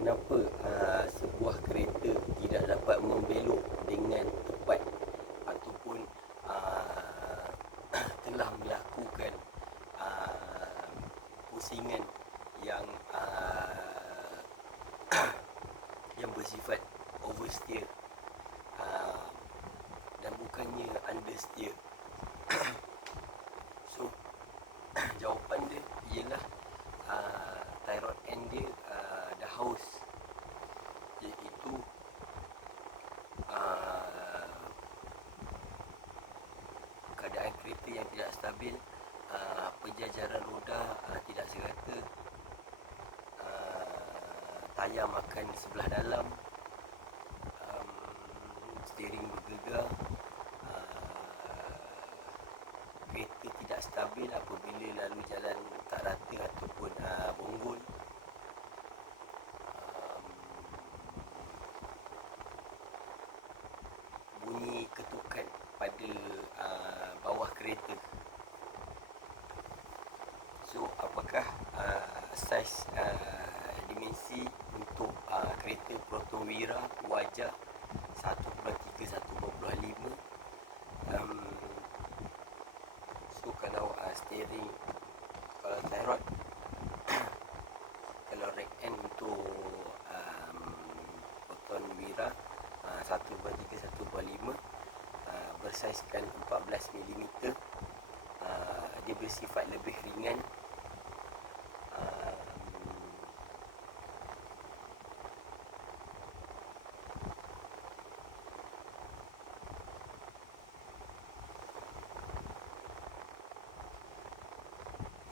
kenapa sebuah kereta tidak dapat membelok dengan tepat ataupun telah melakukan pusingan yang yang bersifat oversteer dan bukannya understeer. So jawapan dia ialah tie rod end dia dah haus, iaitu keadaan kereta yang tidak stabil, penjajaran roda tidak serata, tayar makan sebelah dalam, steering bergegar, kereta tidak stabil apabila lalu jalan tak rata ataupun bonggol, bunyi ketukan pada bawah kereta. So apakah saiz dimensi untuk kereta Proton Wira Wajah 1.3 1.5? So kalau steering, kalau tie rod kalau rack end untuk Proton Wira 1.3 1.5 bersaizkan 14mm, dia bersifat lebih ringan.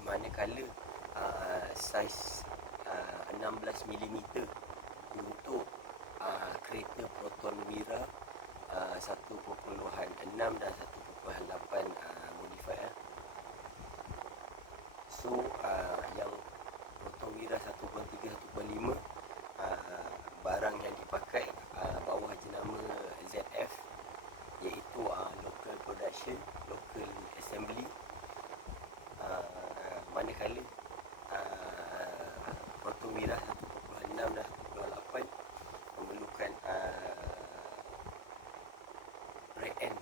Manakala saiz 16mm untuk kereta Proton Wira 1.6 dan 1.8 modified. So yang Proton Wira 1.3 1.5 barang yang dipakai bawah jenama ZF, iaitu local production, local assembly. Manakala Proton Wira 1.6 dan 1.8 memerlukan rack end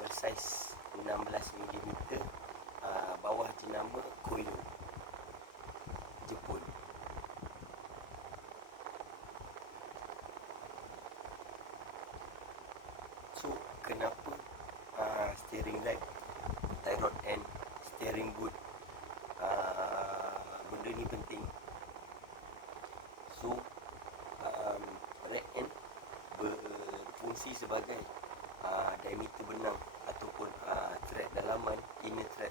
bersaiz 16mm, bawah jenama Koyo, Jepun. So kenapa steering rack, tie rod end, steering boot, benda ni penting? So rack end berfungsi sebagai diameter benang ataupun thread dalaman, inner thread,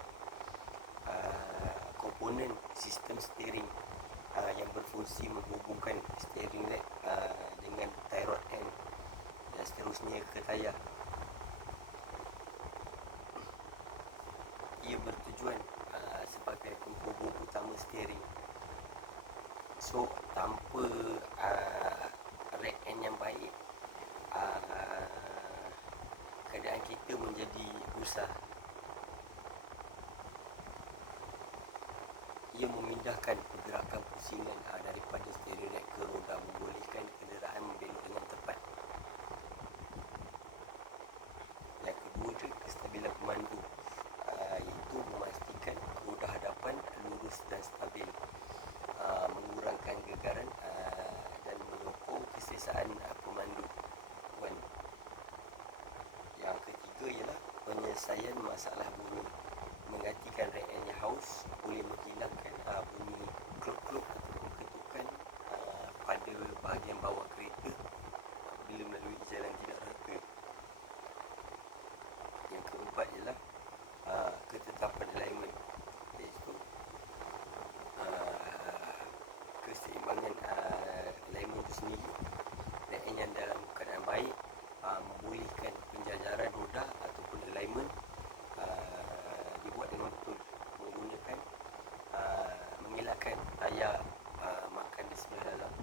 komponen sistem steering yang berfungsi menghubungkan steering rack dengan tie rod end dan seterusnya ke tayar. Ia bertujuan sebagai penghubung utama steering. So tanpa rack end yang baik, keadaan kita menjadi gusar. Ia memindahkan pergerakan pusingan daripada steering rack ke roda, membolehkan kenderaan membelok dengan tepat. Yang kedua, kestabilan pemandu, iaitu memastikan roda hadapan lurus dan stabil, mengurangkan gegaran dan menyokong keselesaan pemandu. Yang ketiga ialah penyelesaian masalah bunyi, menggantikan rack end yang haus, boleh menghilangkan bunyi kluk-kluk ataupun ketukan pada bahagian bawah kereta bila melalui jalan tidak rata. Yang keempat ialah ketetapan alignment, iaitu keseimbangan alignment itu sendiri. Rack end yang dalam keadaan baik membolehkan penjajaran roda ataupun alignment dibuat dengan betul, menggunakan mengelakkan tayar makan di sebelah dalam.